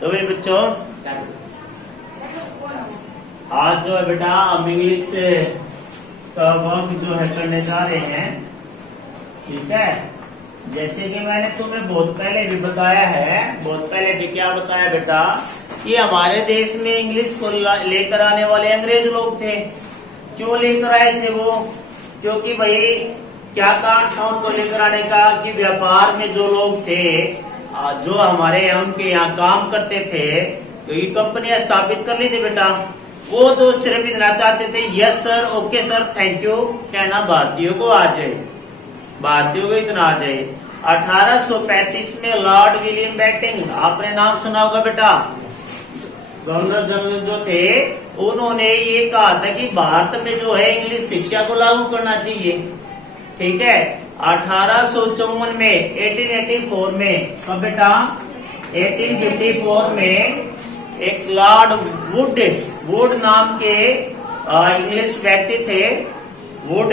तो भाई बच्चों आज जो है बेटा हम इंग्लिश का वर्क जो है करने जा रहे हैं। ठीक है, जैसे कि मैंने तुम्हें बहुत पहले भी बताया है, बहुत पहले भी क्या बताया बेटा कि हमारे देश में इंग्लिश को लेकर आने वाले अंग्रेज लोग थे। क्यों लेकर आए थे वो? क्योंकि भाई क्या कारण था उनको लेकर आने का कि व्यापार में जो लोग थे, जो हमारे उनके यहाँ काम करते थे, तो ये कंपनियां स्थापित कर ली थी बेटा। वो तो सिर्फ इतना चाहते थे, yes sir, okay sir, thank you कहना भारतीयों को आ जाए, भारतीयों को इतना आ जाए। 1835 में लॉर्ड विलियम बेंटिंक, आपने नाम सुना होगा बेटा, गवर्नर जनरल जो थे, उन्होंने ये कहा था कि भारत में जो है इंग्लिश शिक्षा को लागू करना चाहिए। ठीक है, 1854 में 1884 में, कब बेटा 1854 में एक लॉर्ड वुड नाम के इंग्लिश व्यक्ति थे। वुड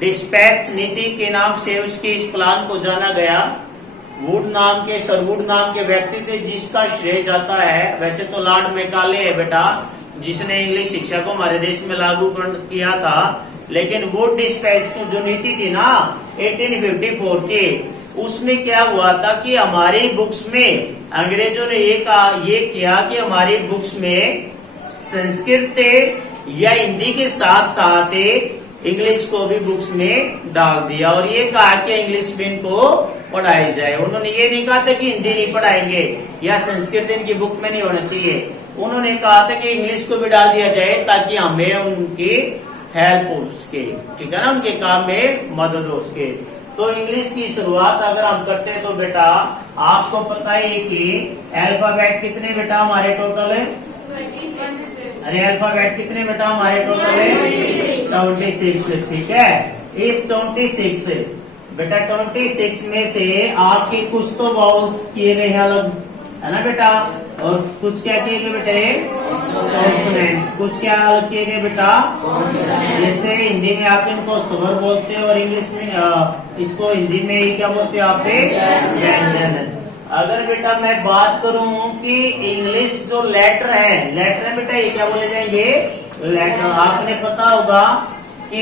डिस्पैच नीति के नाम से उसके इस प्लान को जाना गया। सर वुड नाम के व्यक्ति थे जिसका श्रेय जाता है, वैसे तो लॉर्ड मैकाले है बेटा जिसने इंग्लिश शिक्षा को हमारे देश में लागू किया था, लेकिन वुड डिस्पैच जो नीति थी ना 1854 के, उसमें क्या हुआ था कि हमारी बुक्स में अंग्रेजों ने ये किया कि हमारी बुक्स में संस्कृत या हिंदी के साथ साथ इंग्लिश को भी बुक्स में डाल दिया और ये कहा कि इंग्लिश भी इनको पढ़ाई जाए। उन्होंने ये नहीं कहा था कि हिंदी नहीं पढ़ाएंगे या संस्कृत इनकी बुक में नहीं होना चाहिए, उन्होंने कहा था कि इंग्लिश को भी डाल दिया जाए ताकि हमें उनकी हेल्प हो सके, ठीक है ना, उनके काम में मदद हो सके। तो इंग्लिश की शुरुआत अगर हम करते हैं तो बेटा आपको पता है कि अल्फाबेट कितने बेटा हमारे टोटल है? अरे अल्फाबेट कितने बेटा हमारे टोटल है? 26। ठीक है, इस 26 बेटा 26 में से आपके कुछ तो वाउल्स किए गए हैं अलग, है ना बेटा, और कुछ क्या किए गए बेटे? कॉन्सोनेंट। कुछ क्या अलग किए गए बेटा? जैसे हिंदी में आप इनको स्वर बोलते हैं और इंग्लिश में इसको हिंदी में क्या बोलते हैं आप? व्यंजन। अगर बेटा मैं बात करूं कि इंग्लिश जो लेटर है बेटा, ये क्या बोले जाएंगे? लेटर। आपने पता होगा कि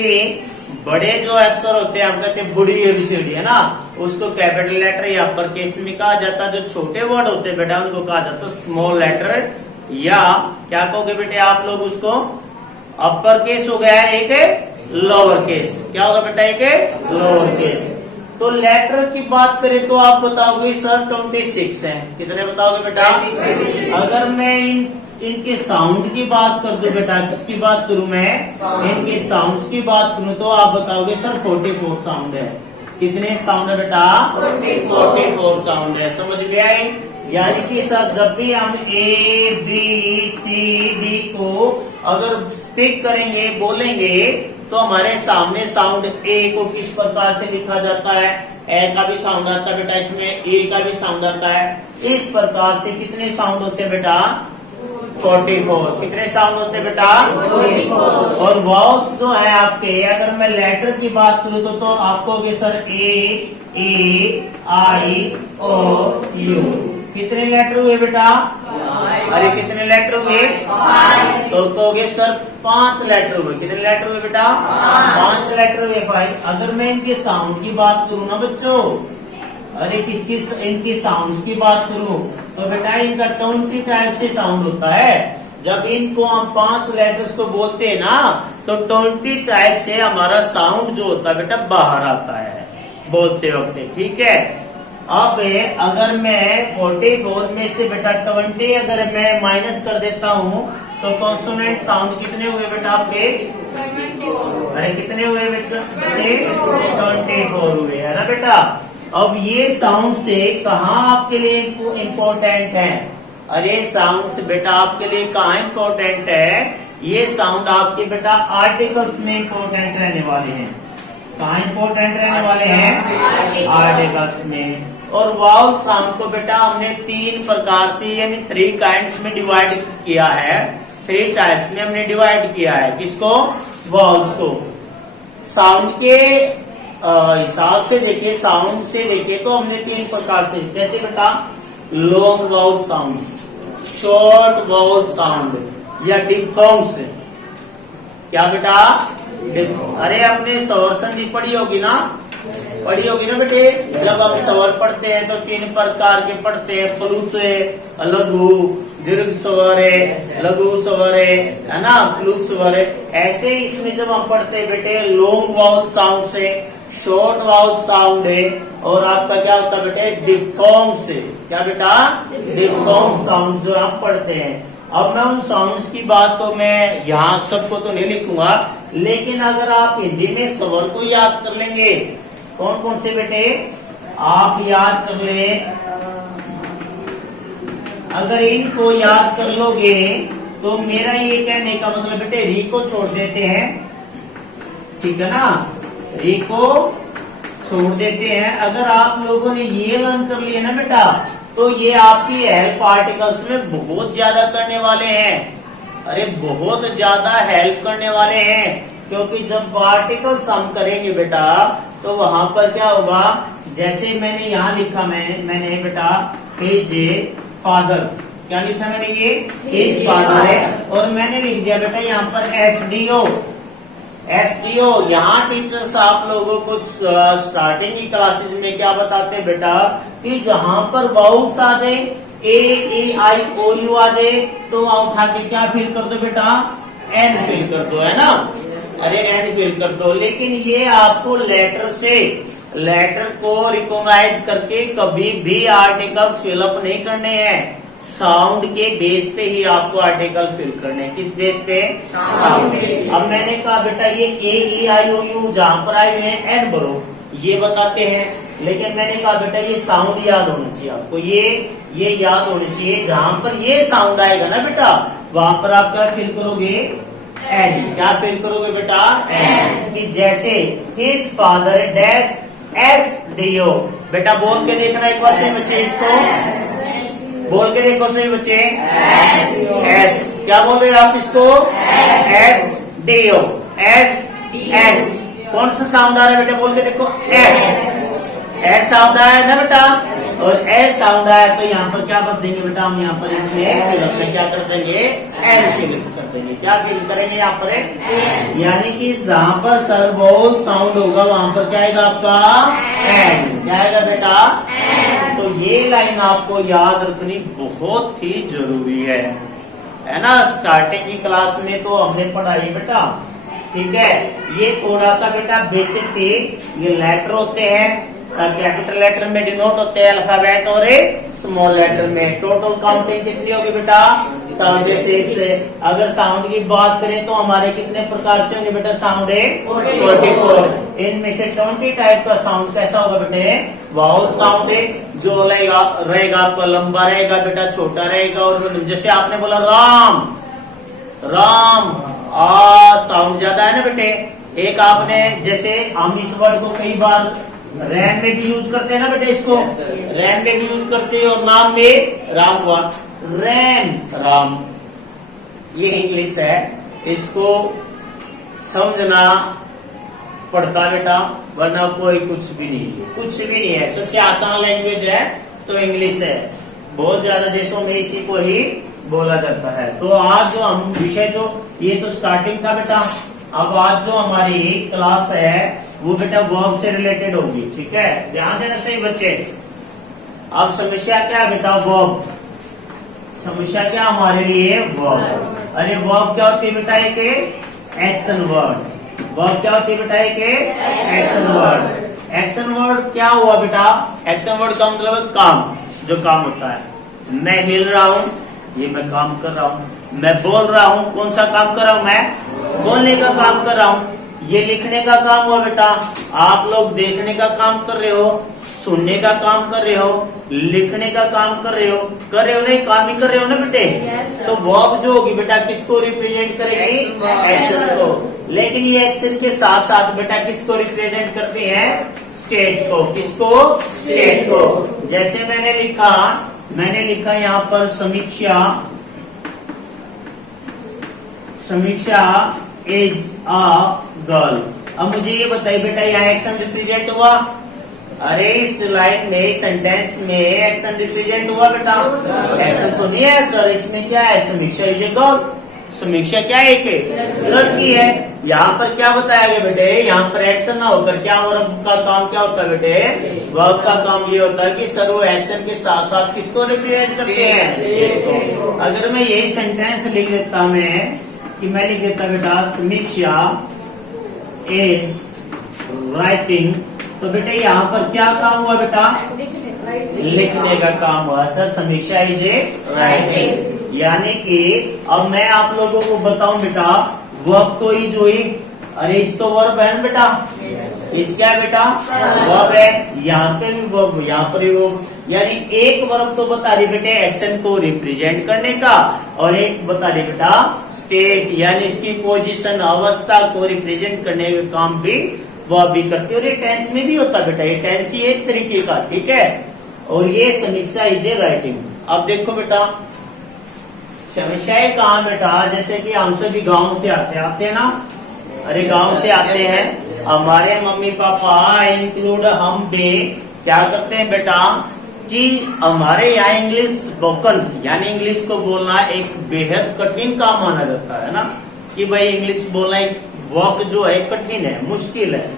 बड़े जो अक्षर होते हैं, हम कहते हैं बड़ी एबीसीडी, है ना, उसको कैपिटल लेटर या अपर केस में कहा जाता है। जो छोटे वर्ड होते हैं बेटा उनको कहा जाता है स्मॉल लेटर, या क्या कहोगे बेटे आप लोग उसको? अपर केस हो गया एक लोअर केस, क्या होगा बेटा? एक लोअर केस। तो लेटर की बात करें तो आप बताओगे सर 26 है, कितने बताओगे बेटा? अगर मैं इनके साउंड की बात कर दूं बेटा, किसकी बात करूं मैं? इनके साउंड्स की बात करूं तो आप बताओगे सर 44 साउंड है। कितने साउंड है बेटा? 44 साउंड है। समझ में आई? यानी कि सर जब भी हम ए बी सी डी को अगर स्पीक करेंगे, बोलेंगे, तो हमारे सामने साउंड ए को किस प्रकार से लिखा जाता है? ए का भी साउंड आता है बेटा, इसमें ए का भी साउंड आता है। इस प्रकार से कितने साउंड होते हैं बेटा? 44। कितने साउंड होते हैं बेटा? 44। और वाउल्स जो है आपके, अगर मैं लेटर की बात करूं तो आपको होगे sir A I O U. कितने लेटर हुए बेटा? अरे कितने लेटर हुए? तो कहोगे सर 5 लेटर हुए। कितने लेटर हुए बेटा? 5 लेटर हुए, 5। अगर मैं इनके साउंड की बात करूं ना बच्चों, अरे इनकी साउंड्स की बात करूं तो बेटा इनका 20 टाइप से साउंड होता है। जब इनको हम 5 लेटर्स को बोलते हैं ना, तो 20 टाइप से हमारा साउंड जो होता है बेटा बाहर आता है बोलते वक्त। ठीक है, अब अगर मैं 44 में से बेटा 20 अगर मैं माइनस कर देता हूँ तो कॉन्सोनेंट साउंड कितने हुए बेटा आपके? अरे कितने हुए बेटा? 24 हुए, है ना बेटा। अब ये साउंड से कहाँ आपके लिए इम्पोर्टेंट है? अरे साउंड से बेटा आपके लिए कहाँ इम्पोर्टेंट है? ये साउंड आपके बेटा आर्टिकल्स में इम्पोर्टेंट रहने वाले हैं। कहाँ इम्पोर्टेंट रहने वाले हैं? आर्टिकल्स में। और वाउल साउंड को बेटा हमने 3 प्रकार से यानी 3 काइंड्स में डिवाइड किया है। 3 टाइप्स में हमने डिवाइड किया है। किसको? वाउल्स को। साउंड के हिसाब से देखिए, साउंड से देखिए तो हमने 3 प्रकार से, जैसे बेटा long vowel sound, short vowel sound या डिप्थोंग्स। क्या बेटा? अरे अपने स्वर संधि पढ़ी होगी ना बेटे। जब हम स्वर पढ़ते हैं तो 3 प्रकार के पढ़ते हैं, प्लुत है, लघु, दीर्घ स्वर है, लघु स्वर है ना, प्लुत स्वर है। ऐसे इसमें जब हम पढ़ते हैं बेटे लॉन्ग वाउल साउंड से, शॉर्ट वाउल साउंड है, और आपका क्या होता है बेटे डिप्थोंग से। क्या बेटा? डिप्थोंग साउंड जो आप पढ़ते हैं। अब मैं उन साउंड्स की बात तो मैं यहाँ सबको तो नहीं लिखूंगा, लेकिन अगर आप हिंदी में स्वर को याद कर लेंगे, कौन कौन से बेटे आप याद कर ले, अगर इनको याद कर लोगे तो मेरा ये कहने का मतलब बेटे री को छोड़ देते हैं, ठीक है ना, री को छोड़ देते हैं। अगर आप लोगों ने ये लर्न कर लिया ना बेटा, तो ये आपकी हेल्प आर्टिकल्स में बहुत ज्यादा करने वाले हैं। अरे बहुत ज्यादा हेल्प करने वाले हैं, क्योंकि जब आर्टिकल्स हम करेंगे बेटा तो वहां पर क्या होगा, जैसे मैंने यहाँ लिखा, मैंने बेटा एज ए फादर, क्या लिखा मैंने, ये एज फादर है, और मैंने लिख दिया बेटा यहाँ पर एसडीओ। यहाँ टीचर्स आप लोगों को स्टार्टिंग की क्लासेस में क्या बताते हैं बेटा, कि जहां पर वाउल्स आ जाए, ए आई ओ यू आ जाए, तो वहां उठा के क्या फिल कर दो बेटा, एन फिल कर दो, है ना। अरे एन फिल कर दो, लेकिन ये आपको लेटर को रिकॉग्नाइज करके कभी भी आर्टिकल्स फिलअप नहीं करने हैं। साउंड के बेस पे ही आपको आर्टिकल फिल करने हैं। किस बेस पे? साउंड। अब मैंने कहा बेटा ये ए आई ओ यू जहां पर आए हुए हैं एन भरो, ये बताते हैं, लेकिन मैंने कहा बेटा ये साउंड याद होना चाहिए आपको, ये याद होना चाहिए। जहां पर ये साउंड आएगा ना बेटा, वहां पर आप क्या फिल करोगे, एन। क्या फिल करोगे बेटा, एन। कि जैसे his father dash S D O. बेटा बोल के देखना एक बार से बच्चे, इसको बोल के देखो सही बच्चे, एस। क्या बोल रहे हो आप इसको, एस डी ओ, एस। कौन सा साउंड आ रहा है बेटा, बोल के देखो, एस साउंड आया ना बेटा, और एस साउंड आया तो यहाँ पर क्या कर देंगे बेटा, हम यहाँ पर इसमें फिलअप में क्या कर देंगे, एन फिलअप कर देंगे। क्या फिल करेंगे यहाँ पर, यानी कि जहां पर सर बहुत साउंड होगा वहां पर क्या आएगा आपका, एन। क्या आएगा बेटा, तो ये लाइन आपको याद रखनी बहुत ही जरूरी है ना। स्टार्टिंग की क्लास में तो हमने पढ़ाई बेटा, ठीक है। ये थोड़ा सा बेटा बेसिक थी। ये लेटर होते हैं, कैपिटल लेटर में डिनोट होते हैं अल्फाबेट, और स्मॉल लेटर में। टोटल काउंटिंग कितनी होगी बेटा, 36 से। अगर साउंड की बात करें तो हमारे कितने प्रकार से होंगे बेटा, साउंड है 44। इनमें से 20 टाइप का साउंड कैसा होगा बेटे, वाउल साउंड है, जो रहेगा आपका लंबा रहेगा बेटा, छोटा रहेगा। और जैसे आपने बोला राम, साउंड ज्यादा है ना बेटे। एक आपने जैसे हम इस वर्ड को कई बार रैम में भी यूज करते हैं ना बेटे, इसको रैम में भी यूज करते हैं, और नाम में राम हुआ, राम। ये इंग्लिश है, इसको समझना पड़ता बेटा, वरना कोई कुछ भी नहीं है। सबसे आसान लैंग्वेज है तो इंग्लिश है, बहुत ज्यादा देशों में इसी को ही बोला जाता है। तो आज जो हम विषय, जो ये तो स्टार्टिंग था बेटा, अब आज जो हमारी क्लास है वो बेटा वर्ब से रिलेटेड होगी, ठीक है। ध्यान देना सही बच्चे। अब समस्या क्या है बेटा, वर्ब। समस्या क्या हमारे लिए, वर्ब। अरे वर्ब क्या होती है बेटा, एक एक्शन वर्ड। वर्ब क्या होती है बेटा, एक एक्शन वर्ड। एक्शन वर्ड क्या हुआ बेटा, एक्शन वर्ड का मतलब काम, जो काम होता है। मैं हिल रहा हूँ, ये मैं काम कर रहा हूँ। मैं बोल रहा हूँ, कौन सा काम कर रहा हूँ, मैं बोलने का काम कर रहा हूँ। ये लिखने का काम हुआ बेटा, आप लोग देखने का काम कर रहे हो, सुनने का काम कर रहे हो, लिखने का काम कर रहे हो नहीं, काम ही कर रहे हो ना बेटे। तो वर्ब जो होगी बेटा किसको रिप्रेजेंट करेगी, एक्शन को। लेकिन ये एक्शन के साथ साथ बेटा किसको रिप्रेजेंट करते हैं, स्टेट को। किसको, स्टेट को। जैसे मैंने लिखा यहाँ पर समीक्षा इज अ गर्ल। अब मुझे ये बताइए बेटा, यहाँ एक्शन रिप्रेजेंट हुआ, अरे इस लाइन में सेंटेंस में एक्शन रिप्रेजेंट हुआ बेटा, एक्शन तो नहीं है सर, इसमें क्या है, समीक्षा इज ए गर्ल, समीक्षा क्या है, एक लड़की है। यहाँ पर क्या बताया गया बेटे, यहाँ पर एक्शन ना होकर क्या वर्ब का काम क्या होता है बेटे, वर्ब का काम ये होता है कि सर वो एक्शन के साथ साथ किसको रिप्रेजेंट करते हैं। अगर मैं यही सेंटेंस लिख देता मैं कि मैं लिख देता बेटा समीक्षा इज राइटिंग, तो बेटे यहाँ पर क्या काम हुआ बेटा, लिखने का काम हुआ सर, समीक्षा इज ए राइटिंग। यानी कि अब मैं आप लोगों को बताऊं बेटा, वर्ब तो इज हुई, अरे इज तो वर्ब है ना बेटा, इज क्या है बेटा, वर्ब है, यहाँ पे भी वर्ब, यहाँ पर भी वर्ब, यानी एक वर्ब तो बता रही बेटे एक्शन को रिप्रेजेंट करने का, और एक बता रही बेटा स्टेट यानी इसकी पोजीशन अवस्था को रिप्रेजेंट करने का काम भी वर्ब भी करती है। और ये टेंस में भी होता है बेटा, ये टेंस ही एक तरीके का, ठीक है। और ये समीक्षा इज ए राइटिंग। अब देखो बेटा समीक्षाएं कहाँ बेटा, जैसे कि हम सभी गांव से आते हैं ना, अरे गांव से आते हैं, हमारे मम्मी पापा इंक्लूड हम भी क्या करते हैं बेटा कि हमारे यहाँ इंग्लिश स्पोकन यानी इंग्लिश को बोलना एक बेहद कठिन काम माना जाता है ना, कि भाई इंग्लिश बोलना एक वर्क जो है कठिन है, मुश्किल है।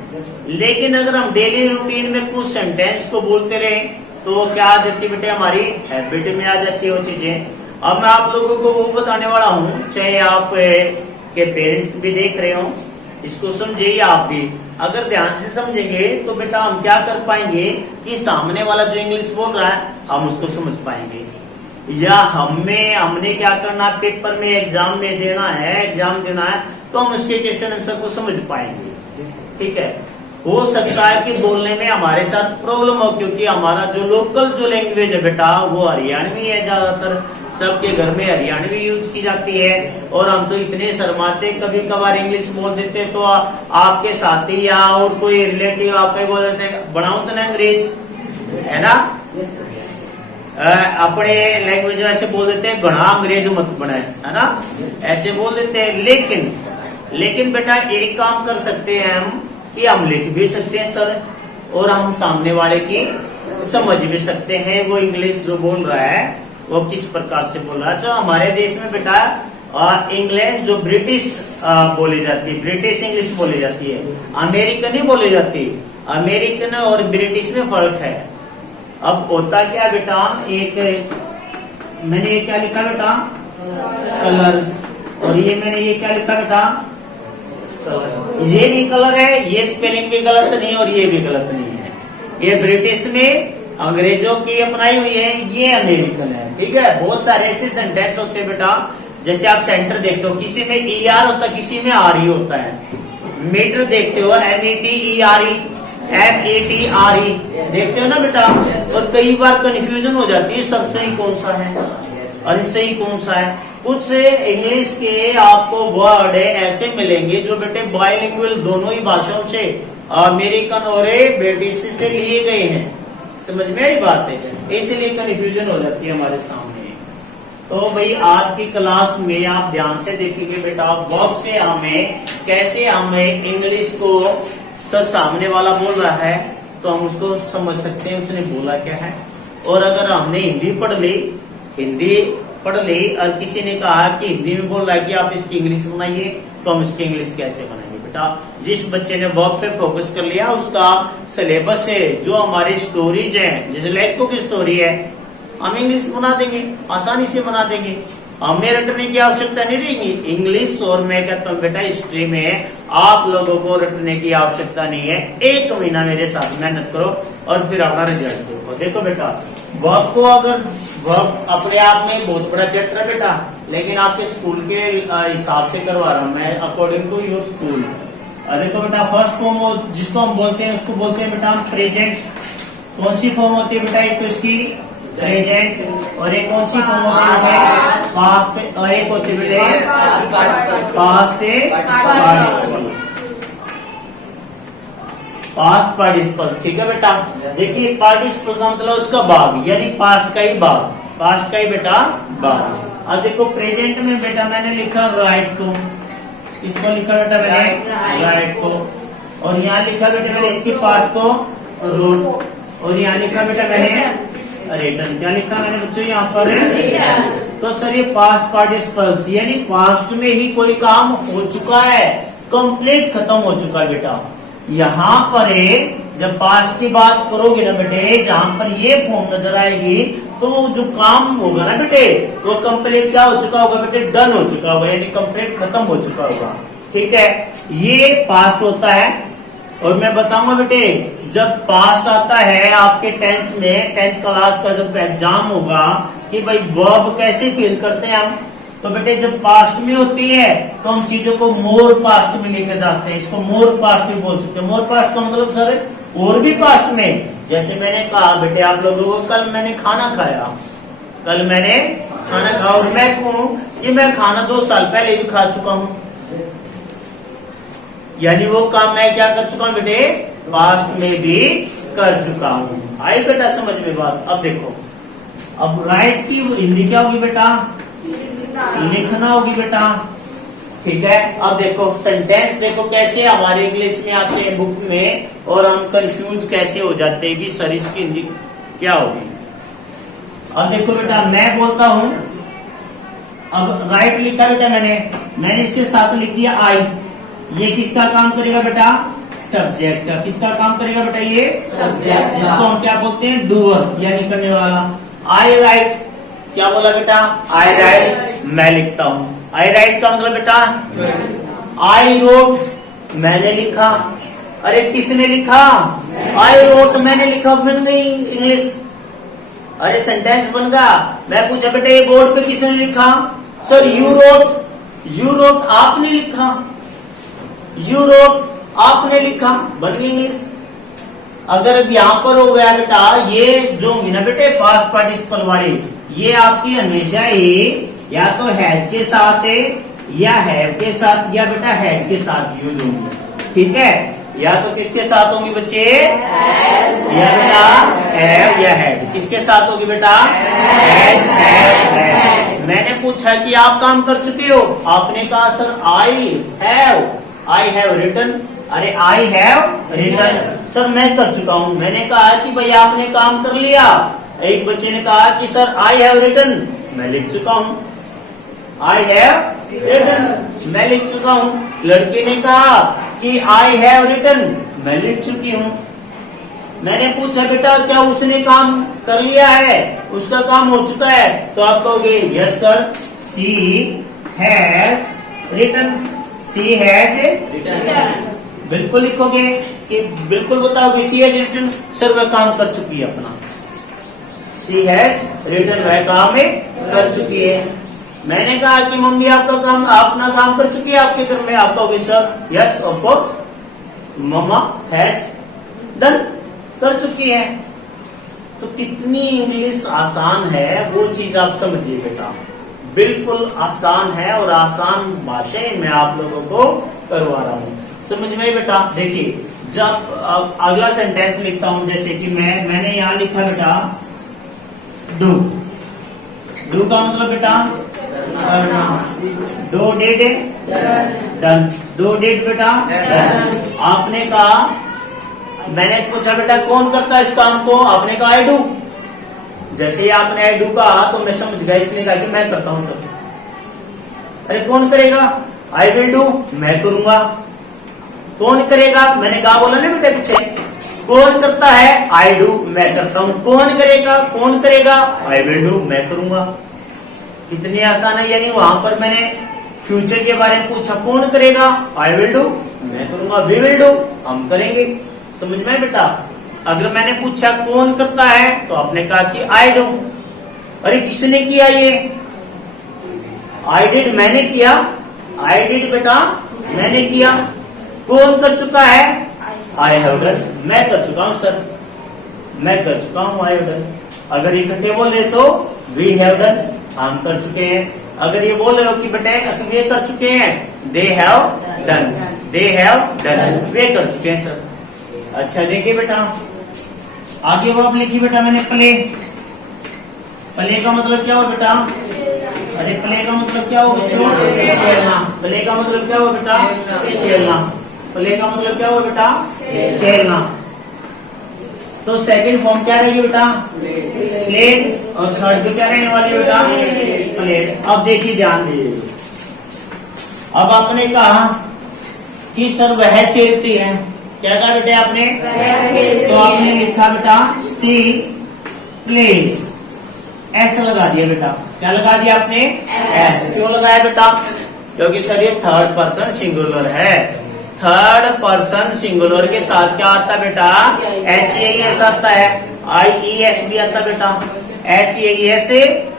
लेकिन अगर हम डेली रूटीन में कुछ सेंटेंस को बोलते रहे तो क्या आ जाती है बेटे, हमारी हैबिट में आ जाती है वो चीजें। अब मैं आप लोगों को वो बताने वाला हूँ, चाहे आप के पेरेंट्स भी देख रहे हो, इसको समझिए आप भी, अगर ध्यान से समझेंगे तो बेटा हम क्या कर पाएंगे कि सामने वाला जो इंग्लिश बोल रहा है हम उसको समझ पाएंगे, या हमने क्या करना, पेपर में एग्जाम में देना है, एग्जाम देना है तो हम उसके क्वेश्चन आंसर को समझ पाएंगे, ठीक है। हो सकता है कि बोलने में हमारे साथ प्रॉब्लम हो, क्योंकि हमारा जो लोकल जो लैंग्वेज है बेटा वो हरियाणवी है, ज्यादातर सबके घर में हरियाणवी यूज की जाती है, और हम तो इतने शर्माते कभी कभार इंग्लिश बोल देते तो आपके साथी या और कोई रिलेटिव आपको बोल देते बनाओ तो ना अंग्रेज, है ना, अपने लैंग्वेज में ऐसे बोल देते हैं घना अंग्रेज मत बनाए, है ना, ऐसे बोल देते हैं। लेकिन बेटा एक काम कर सकते हैं हम कि हम लिख भी सकते हैं सर, और हम सामने वाले की समझ भी सकते हैं वो इंग्लिश जो बोल रहा है वो किस प्रकार से बोल रहा है। जो हमारे देश में बेटा इंग्लैंड जो ब्रिटिश बोली जाती है, ब्रिटिश इंग्लिश बोली जाती है, अमेरिकन ही बोली जाती है, अमेरिकन और ब्रिटिश में फर्क है। अब होता क्या बेटा, एक मैंने ये क्या लिखा बेटा, कलर, और ये मैंने ये क्या लिखा बेटा, ये भी कलर है, ये स्पेलिंग भी गलत नहीं और ये भी गलत नहीं है, ये ब्रिटिश में अंग्रेजों की अपनाई हुई है, ये अमेरिकन है, ठीक है। बहुत सारे ऐसे सेंटेंस होते हैं बेटा, जैसे आप सेंटर देखते हो किसी में ER होता है, किसी में RE होता है, मीटर देखते हो METERE, METRE देखते हो ना बेटा, और कई बार कंफ्यूजन हो जाती है सर सही कौन सा है और सही कौन सा है। कुछ इंग्लिश के आपको वर्ड ऐसे मिलेंगे जो बेटे बाइलिंगुअल दोनों ही भाषाओं से, अमेरिकन और ब्रिटिश से लिए गए हैं, समझ में आई बात है, इसलिए कंफ्यूजन हो जाती है हमारे सामने। तो भाई आज की क्लास में आप ध्यान से देखेंगे बेटा, वर्ब से हमें कैसे हमें इंग्लिश को सर सामने वाला बोल रहा है तो हम उसको समझ सकते हैं उसने बोला क्या है। और अगर हमने हिंदी पढ़ ली और किसी ने कहा कि हिंदी में बोल रहा है कि आप इसकी इंग्लिश बनाइए, तो हम इसकी इंग्लिश कैसे बनाएंगे बेटा। जिस बच्चे ने वर्ब पे फोकस कर लिया उसका सिलेबस है, जो हमारी स्टोरीज है, जैसे लेखकों की स्टोरी है, हम इंग्लिश बना देंगे, आसानी से बना देंगे, हमें रटने की आवश्यकता नहीं रहेगी। इंग्लिश और मैं कहता हूँ बेटा हिस्ट्री में आप लोगों को रटने की आवश्यकता नहीं है। 1 महीना मेरे साथ मेहनत करो और फिर अपना रिजल्ट देखो। देखो बेटा वर्ब को, अगर वर्ब अपने आप में बहुत बड़ा चैप्टर है बेटा, लेकिन आपके स्कूल के हिसाब से करवा रहा हूँ मैं, अकॉर्डिंग टू योर स्कूल। देखो बेटा फर्स्ट फॉर्म जिसको हम बोलते हैं उसको बोलते हैं बेटा हम प्रेजेंट। कौन सी फॉर्म होती है बेटा, एक तो इसकी प्रेजेंट, और एक कौन सी फॉर्म होती है पास्ट, और एक होती है पास्ट पार्टिसिपल। ठीक है बेटा, देखिए पार्टिसिपल का मतलब उसका भाग, यानी पास्ट का ही भाग, पास्ट का ही बेटा भाग। अब देखो प्रेजेंट में बेटा मैंने लिखा राइट को, इसको लिखा बेटा मैंने राइट को, और यहाँ लिखा बेटा मैंने इसकी पार्ट को, रोट, और यहाँ लिखा बेटा मैंने रिटर्न। क्या लिखा मैंने बच्चों यहाँ पर? तो सर ये पास्ट पार्टिसिपल्स यानी पास्ट में ही कोई काम हो चुका है, कंप्लीट खत्म हो चुका है बेटा। यहाँ पर जब पास्ट की बात करोगे ना बेटे, जहां पर ये फॉर्म नजर आएगी तो जो काम होगा ना बेटे वो कंप्लीट क्या हो चुका होगा बेटे? डन हो चुका होगा, यानी कंप्लीट खत्म हो चुका होगा। ठीक है, ये पास्ट होता है। और मैं बताऊंगा बेटे, जब पास्ट आता है आपके टेंस में, 10th क्लास का जब एग्जाम होगा कि भाई वर्ब कैसे फिल करते हैं हम, तो बेटे जब पास्ट में होती है तो हम चीजों को मोर पास्ट में लेके जाते हैं। इसको मोर पास्ट भी बोल सकते हैं। मोर पास्ट का मतलब सर और भी पास्ट में। जैसे मैंने कहा बेटे आप लोगों को, कल मैंने खाना खाया, कल मैंने खाना खाया, और मैं कहूं कि मैं खाना 2 साल पहले भी खा चुका हूं, यानी वो काम मैं क्या कर चुका हूं बेटे? पास्ट में भी कर चुका हूं। आई बेटा समझ में बात? अब देखो, अब राइट की हिंदी क्या होगी बेटा? लिखना होगी बेटा। ठीक है, अब देखो सेंटेंस देखो कैसे हमारे इंग्लिश में आते हैं बुक में, और हम कंफ्यूज कैसे हो जाते हैं कि सर इसकी हिंदी क्या होगी। अब देखो बेटा मैं बोलता हूं, अब राइट लिखा बेटा मैंने इसके साथ लिख दिया आई। ये किसका काम करेगा बेटा? सब्जेक्ट का। किसका काम करेगा बेटा? ये सब्जेक्ट। जिसको हम क्या बोलते हैं? डूअर, यानी करने वाला। आई राइट, क्या बोला बेटा? आई राइट, मैं लिखता हूं। आई राइट का मतलब बेटा आई रोट, मैंने लिखा। अरे किसने लिखा? आई रोट, मैंने लिखा, बन गई इंग्लिश। अरे सेंटेंस बन गया। मैं पूछा बेटा ये बोर्ड पे किसने लिखा? Sir you wrote. You wrote आपने लिखा, यू रोट आपने लिखा, बन गई इंग्लिश। अगर अब यहां पर हो गया बेटा, ये जो होंगी ना बेटे पास्ट पार्टिसिपल वाली, ये आपकी हमेशा ही या तो हैज के साथ है या हैव के साथ या बेटा हैड के साथ यूज होंगी। ठीक है, या तो किसके साथ होंगी बच्चे? या बेटा हैव या हैड। किसके साथ होगी बेटा? हैड। मैंने पूछा कि आप काम कर चुके हो, आपने कहा सर आई हैव रिटन। अरे आई हैव रिटन, सर मैं कर चुका हूं। मैंने कहा कि भाई आपने काम कर लिया। एक बच्चे ने कहा कि सर आई हैव रिटन, मैं लिख चुका हूं। आई हैव रिटन, मैं लिख चुका हूं। लड़की ने कहा कि आई हैव रिटन, मैं लिख चुकी हूं। मैंने पूछा बेटा क्या उसने काम कर लिया है, उसका काम हो चुका है? तो आप कहोगे yes sir, she has written. She has written, बिल्कुल लिखोगे कि बिल्कुल बताओगे शी हैज रिटन, सर वह काम कर चुकी है अपना। शी हैज रिटन, वह काम कर चुकी है। मैंने कहा कि मम्मी आपका काम, अपना काम कर चुकी है आपके घर में? आप कहोगे sir yes of course mamma has done, कर चुकी है। तो कितनी इंग्लिश आसान है वो चीज आप समझिए बेटा, बिल्कुल आसान है और आसान भाषा में आप लोगों को करवा रहा हूं। समझ में आई बेटा? देखिए जब अगला सेंटेंस लिखता हूं, जैसे कि मैंने यहां लिखा बेटा डू। डू का मतलब बेटा करना। Do did done. Do did बेटा डन। आपने कहा, मैंने पूछा बेटा कौन करता है इस काम को? आपने कहा आई डू। जैसे ही आपने आई डू कहा तो मैं समझ गया इसने कहा कि मैं करता हूं सर। अरे कौन करेगा? आई विल डू, मैं करूंगा। कौन करेगा? मैंने कहा बोला ना बेटा पीछे, कौन करता है? आई डू, मैं करता हूं। कौन करेगा? कौन करेगा? आई विल डू, मैं करूंगा। कितनी आसान है। यानी वहां पर मैंने फ्यूचर के बारे में पूछा, कौन करेगा? आई विल डू, मैं करूंगा। वी विल डू, हम करेंगे। समझ में बेटा? अगर मैंने पूछा कौन करता है तो आपने कहा कि आई डू। अरे किसने किया ये? आई डिड, मैंने किया। आई डिड बेटा मैंने किया। कौन कर चुका है? आई हैव डन, मैं कर चुका हूं सर, मैं कर चुका हूं। I have done. अगर इकट्ठे बोले तो वी हैव डन, हम कर चुके हैं। अगर ये बोल रहे हो कि बेटे वे कर चुके हैं, they have done, they have done, वे कर चुके हैं सर। अच्छा देखिए बेटा आगे वो आप लिखिए बेटा, मैंने प्ले। प्ले का मतलब क्या हो बेटा? अरे प्ले का मतलब क्या हो बच्चों? खेलना। प्ले का मतलब क्या हो बेटा? खेलना। प्ले का मतलब क्या हो बेटा? खेलना। तो सेकंड फॉर्म क्या रहेगी बेटा? प्लेट। और थर्ड भी क्या रहने वाली बेटा? प्लेट। अब देखिए ध्यान दीजिए, अब आपने कहा कि सर वह खेलती है, क्या कहा बेटे आपने? तो आपने लिखा बेटा सी प्लेस, ऐसा लगा दिया बेटा। क्या लगा दिया आपने? एस। क्यों लगाया बेटा? क्योंकि सर ये थर्ड पर्सन सिंगुलर है। थर्ड पर्सन सिंगुलर के साथ क्या आता बेटा? एस ई एस आता है, आई ई एस भी आता बेटा। एस ई एस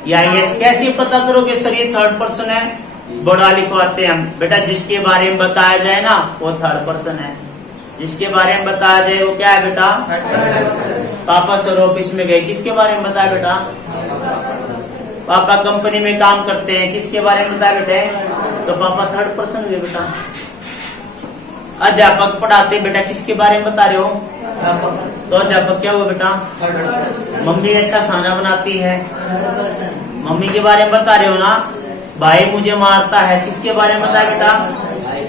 या एस कैसे पता करोगे सर ये थर्ड पर्सन है? बड़ा लिखवाते हैं हम बेटा, जिसके बारे में बताया जाए ना वो थर्ड पर्सन है। जिसके बारे में बताया जाए वो क्या है बेटा? पापा सर ऑफिस में गए, किसके बारे में बताया बेटा? पापा कंपनी में काम करते हैं, किसके बारे में बताया बेटे? तो पापा थर्ड पर्सन हुए बेटा। अध्यापक पढ़ाते बेटा, किसके बारे में बता रहे हो? तो अध्यापक क्या हुआ बेटा? मम्मी अच्छा खाना बनाती है, मम्मी के बारे में बता रहे हो ना। भाई मुझे मारता है, किसके बारे में बताया बेटा?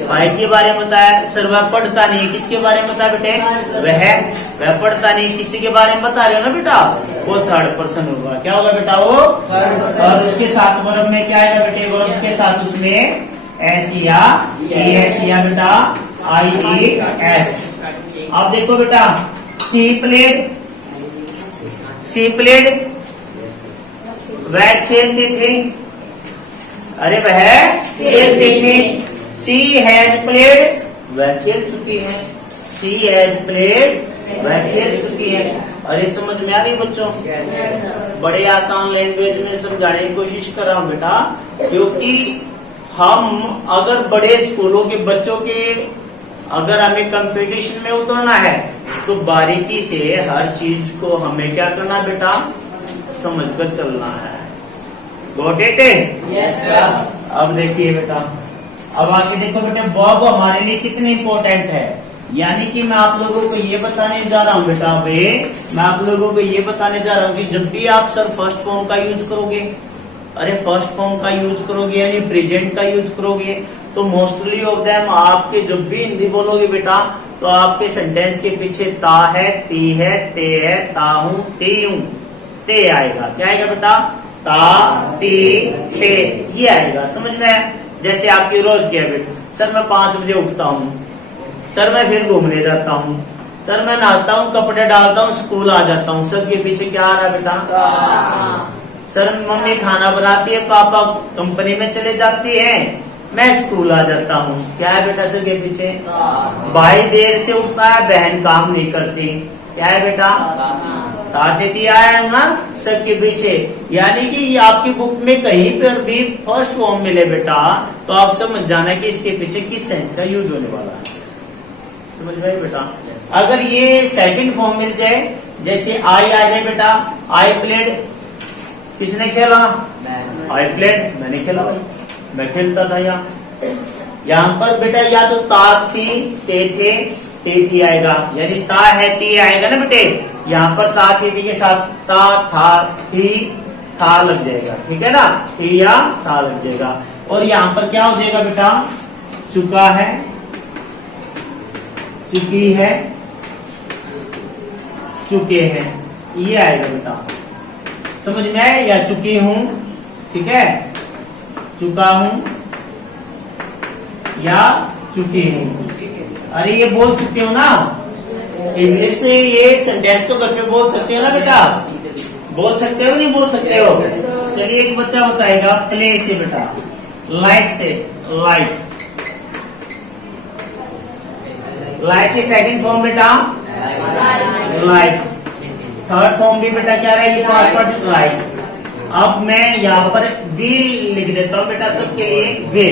भाई के बारे में बताया। सर वह पढ़ता नहीं, किसके बारे में बताया बेटे? वह पढ़ता नहीं, किसी के बारे में बता रहे हो ना बेटा, वो थर्ड पर्सन होगा। क्या होगा बेटा? वो। और उसके साथ वर्ब में क्या आएगा बेटे? वर्ब के साथ उसमें एस या एस या बेटा आई ई एस। अब देखो बेटा सी प्लेड, सी प्लेड वह खेलते थे, अरे वह खेलते थे। सी हैज प्लेड, वह खेल चुकी है। सी हैज प्लेड, वह खेल चुकी है। अरे समझ में आ रही बच्चों? बड़े आसान लैंग्वेज में समझाने की कोशिश कर रहा हूं बेटा, क्योंकि हम अगर बड़े स्कूलों के बच्चों के अगर हमें कंपटीशन में उतरना है तो बारीकी से हर चीज को हमें क्या करना है बेटा? समझकर चलना है। Got it? Yes sir. अब देखिए बेटा, अब आगे देखो बेटा वर्ब हमारे लिए कितने इंपॉर्टेंट है। यानी कि मैं आप लोगों को ये बताने जा रहा हूँ बेटा, मैं आप लोगों को ये बताने जा रहा हूँ कि जब भी आप सर फर्स्ट फॉर्म का यूज करोगे, अरे फर्स्ट फॉर्म का यूज करोगे यानी प्रेजेंट का यूज करोगे, तो मोस्टली ऑफ देम आपके जब भी हिंदी बोलोगे बेटा तो आपके सेंटेंस के पीछे ता है, ती है, ते है, ता हूं, ती हूं, ते आएगा। क्या आएगा बेटा? ता, ती, ते, ये आएगा। समझ में? जैसे आपकी रोज की हैबिट, सर मैं 5 बजे उठता हूँ, सर मैं फिर घूमने जाता हूँ, सर मैं नहाता हूँ, कपड़े डालता हूँ, स्कूल आ जाता हूँ। सब के पीछे क्या आ रहा है बेटा? सर मम्मी खाना बनाती है, पापा कंपनी में चले जाती है, मैं स्कूल आ जाता हूँ। क्या है बेटा सर के पीछे? भाई देर से उठता है, बहन काम नहीं करती। क्या है बेटा? ताती आया ना सबके पीछे। यानी कि ये आपकी बुक में कहीं पर भी फर्स्ट फॉर्म मिले बेटा तो आप समझ जाना कि इसके पीछे किस सेंस का यूज होने वाला है। समझ में बेटा? अगर ये सेकंड फॉर्म मिल जाए, जैसे आई आ जाए बेटा, आई प्लेड, किसने खेला? आई प्लेड, मैंने खेला भाई, मैं खेलता था। यहाँ पर बेटा या तो ता थी, ते थे, ते थी आएगा, यानी ता है, ती आएगा ना बेटे। यहाँ पर ता थी के साथ ता, था, थी, था लग जाएगा। ठीक है ना? थी या था लग जाएगा। और यहाँ पर क्या हो जाएगा बेटा? चुका है, चुकी है, चुके हैं, ये आएगा बेटा। समझ में आए? या चुकी हूं, ठीक है, चुका हूं या चुकी हूं। अरे ये बोल सकते हो ना इंग्लिश से, ये सेंटेंस तो घर पे बोल सकते हो ना बेटा? बोल सकते हो नहीं बोल सकते हो? चलिए एक बच्चा बताएगा प्ले से बेटा, लाइट से, लाइट, लाइट की सेकंड फॉर्म बेटा लाइट, थर्ड फॉर्म भी बेटा क्या रहेगी? लाइट। अब मैं यहाँ पर वी लिख देता हूँ बेटा सबके लिए, वे।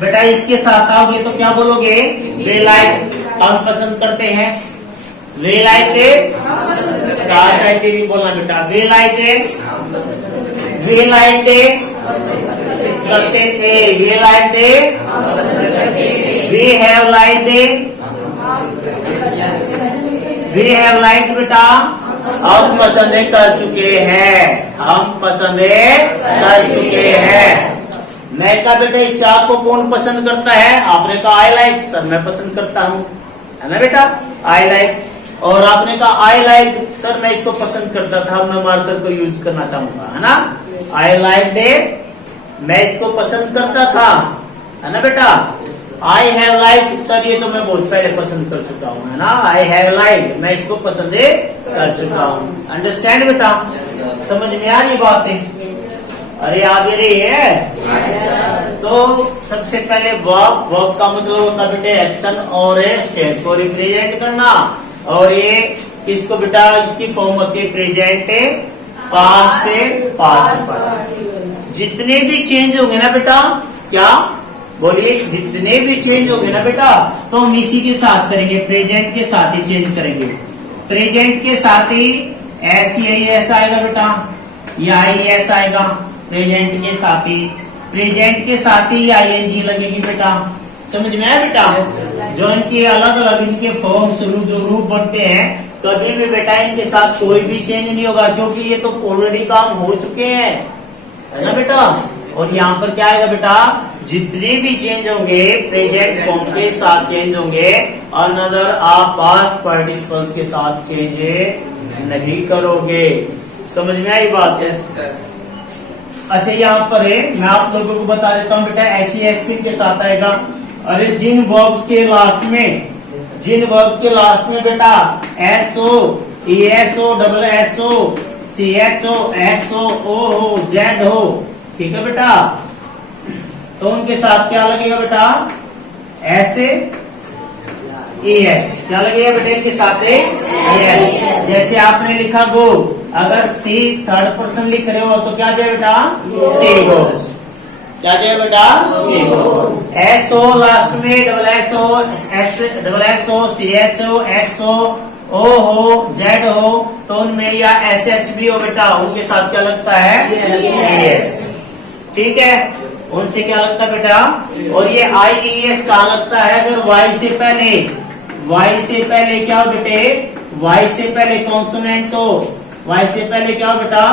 बेटा इसके साथ आओगे तो क्या बोलोगे? वे लाइक हम पसंद करते हैं, वे लाइक बोलना बेटा, वे लाइक, वे लाइक करते थे, वे like, we have like, we have like बेटा हम पसंद कर चुके हैं, हम पसंद कर चुके हैं। मैं कहा बेटा इस चाय को कौन पसंद करता है? आपने कहा आई लाइक। सर मैं पसंद करता हूँ, है ना बेटा? I like. और आपने कहा आई लाइक, सर मैं इसको पसंद करता था, मैं मार्कर को यूज करना चाहूंगा, है ना। आई लाइक डे, मैं इसको पसंद करता था, है ना बेटा। आई हैव लाइक, सर ये तो मैं बहुत पहले पसंद कर चुका हूँ, है ना। आई हैव लाइक, मैं इसको पसंद कर चुका हूँ। अंडरस्टैंड बेटा, समझ में आ रही बातें। अरे आ भी रही है। तो सबसे पहले वर्ब का मतलब होता है बेटे एक्शन और स्टेट को रिप्रेजेंट करना, और ये किसको बेटा, इसकी फॉर्म होती है प्रेजेंट, पास्ट, पास्ट। जितने भी चेंज होंगे ना बेटा, क्या बोलिए, जितने भी चेंज होंगे ना बेटा, तो हम इसी के साथ करेंगे, प्रेजेंट के साथ ही चेंज करेंगे। प्रेजेंट के साथ ही एस आएगा बेटा, या IES आएगा। प्रेजेंट के साथ ही, प्रेजेंट के साथ ही ING लगेगी बेटा। समझ में आया बेटा। जो इनके अलग अलग इनके फॉर्म्स जो रूप बनते हैं, कभी भी बेटा इनके साथ कोई भी चेंज नहीं होगा, क्योंकि ये तो ऑलरेडी काम हो चुके हैं, है ना बेटा। और यहाँ पर क्या आएगा बेटा, जितने भी चेंज होंगे प्रेजेंट फॉर्म के साथ चेंज होंगे, अनदर आप पास्ट पार्टिसिपल्स के साथ चेंज नहीं करोगे। समझ में आई बात है। अच्छा यहाँ पर है, मैं आप लोगों को बता देता हूँ बेटा, SES के साथ आएगा। अरे जिन वर्ब्स के लास्ट में, जिन वर्ब के लास्ट में बेटा SO, ESO, SSO, CHO, XO, O हो, Z हो, ठीक है बेटा, तो उनके साथ क्या लगेगा बेटा, ES, क्या लगेगा बेटा इनके साथ ES। जैसे आपने लिखा गो, अगर C थर्ड पर्सन लिख रहे हो तो क्या जाए बेटा, C गोस, क्या जाए बेटा, C गोस। SO लास्ट में SSO, SSO, CHO, XO, O हो, Z हो, तो उनमें या SH भी हो बेटा, उनके साथ क्या लगता है, ES। ठीक है, उनसे क्या लगता है बेटा। और ये IES कहाँ लगता है, अगर Y से पहले, Y से पहले क्या हो बेटे, Y से पहले कॉन्सोनेंट हो, Y से पहले क्या हो बेटा,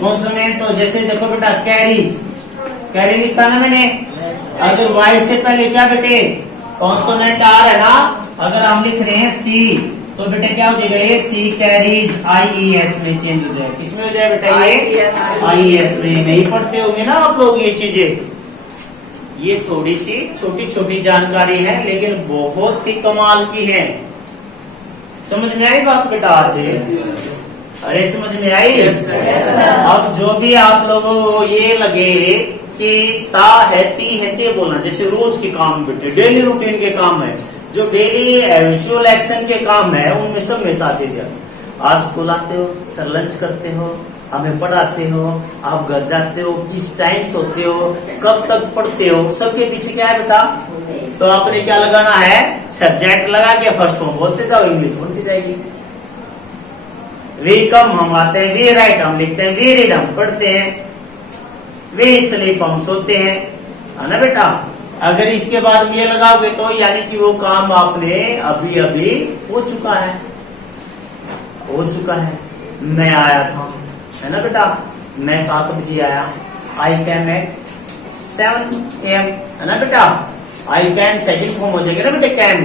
कॉन्सोनेंट हो। जैसे देखो बेटा कैरी, कैरी लिखा ना मैंने, अगर Y से पहले क्या बेटे, कॉन्सोनेंट R है ना, अगर हम लिख रहे हैं C, तो बेटा क्या हो जाएगा, ये C कैरीज IES में चेंज हो जाए। किसमें हो जाए बेटा, ये IES में। नहीं पढ़ते होंगे ना आप लोग ये चीजें। ये थोड़ी सी छोटी छोटी जानकारी है, लेकिन बहुत ही कमाल की है। समझ में आई बात बेटा आज? अरे समझ में आई। अब जो भी आप लोगों को ये लगे कि ता है ती है ते बोलना, जैसे रोज के काम बेटे, डेली रूटीन के काम है, जो डेली हैबिचुअल एक्शन के काम है, उनमें सब में ता दे दिया। आप स्कूल आते हो, सर लंच करते हो, हमें पढ़ाते हो, आप घर जाते हो, किस टाइम सोते हो, कब तक पढ़ते हो, सबके पीछे क्या है बेटा, तो आपने क्या लगाना है, सब्जेक्ट लगा के फर्स्ट फॉर्म बोलते जाओ, इंग्लिश बोलती जाएगी। वी कम हम आते हैं, वी राइट हम लिखते हैं, वी रीड हम पढ़ते हैं, वी स्लीप हम सोते हैं, है ना बेटा। अगर इसके बाद ये लगाओगे तो यानी कि वो काम आपने अभी अभी हो चुका है, हो चुका है। मैं आया था, है ना बेटा, मैं 7 बजे आया, आई कैम एट 7 AM, है ना बेटा। आई कैम सेकंड फॉर्म हो जाएगा ना बेटा, कैम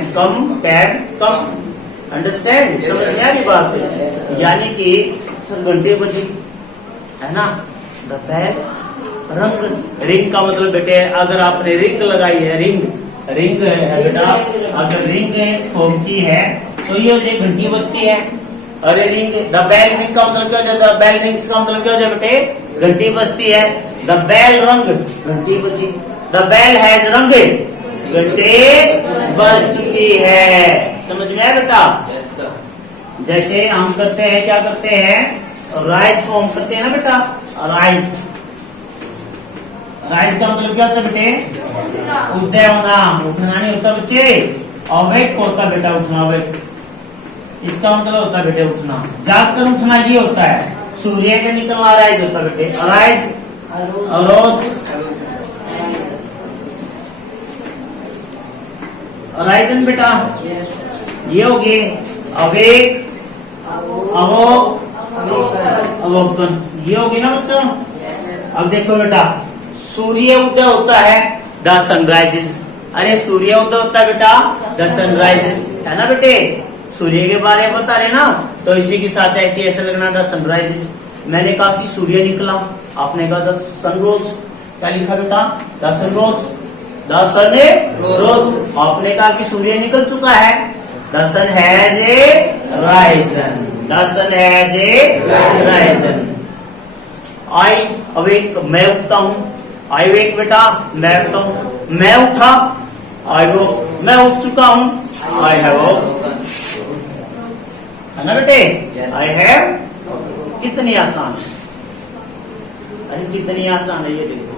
कम, अंडरस्टैंड, समझ में आ रही बात। यानी कि घंटे बजे, है ना, द बेल रंग, रिंग का मतलब बेटे, अगर आपने रिंग लगाई है, रिंग है बेटा, अगर रिंग फॉर्म की है तो ये घंटी बजती है। अरे रिंग, द बेल रिंग का मतलब क्या हो जाता है, बेल रिंग्स का मतलब क्या हो जाए बेटे, घंटी बजती है। द बेल रंग, घंटी बजी। द बेल हैज रंग, घंटे बज चुकी है। समझ में आया बेटा। जैसे हम करते हैं, क्या करते हैं, राइज फॉर्म करते हैं ना बेटा, राइज। राइज का मतलब क्या होता है बेटे, उदय होना, उठना नहीं होता बच्चे, अवेक होता बेटा, उठना अवेक, इसका मतलब होता है बेटे उठना, जाग कर उठना ये होता है। सूर्य का निकलना राइज होता है बेटे, अराइज, अरोज, अराइजन बेटा, ये होगी अवेक, अवोक, अवोकन, ये होगी ना बच्चों। अब देखो बेटा, सूर्य उदय होता है, द सनराइजेस। अरे सूर्य उदय होता है बेटा, द सनराइजेस, है ना बेटे। सूर्य के बारे में बता रहे ना, तो इसी के साथ ऐसे लगना था सनराइज। मैंने कहा कि सूर्य निकला, आपने कहा द सनरोज। क्या लिखा बेटा? The sun rose, the sun rose. आपने कहा कि सूर्य निकल चुका है। The sun has a risen, the sun has a risen. I awake, मैं उठता हूँ। आई वेक बेटा, मैं उठता हूँ। मैं उठा, आई वो, मैं उठ चुका हूँ। आई हैव है ना बेटे? I have. कितनी आसान है, अरे कितनी आसान है ये देखो।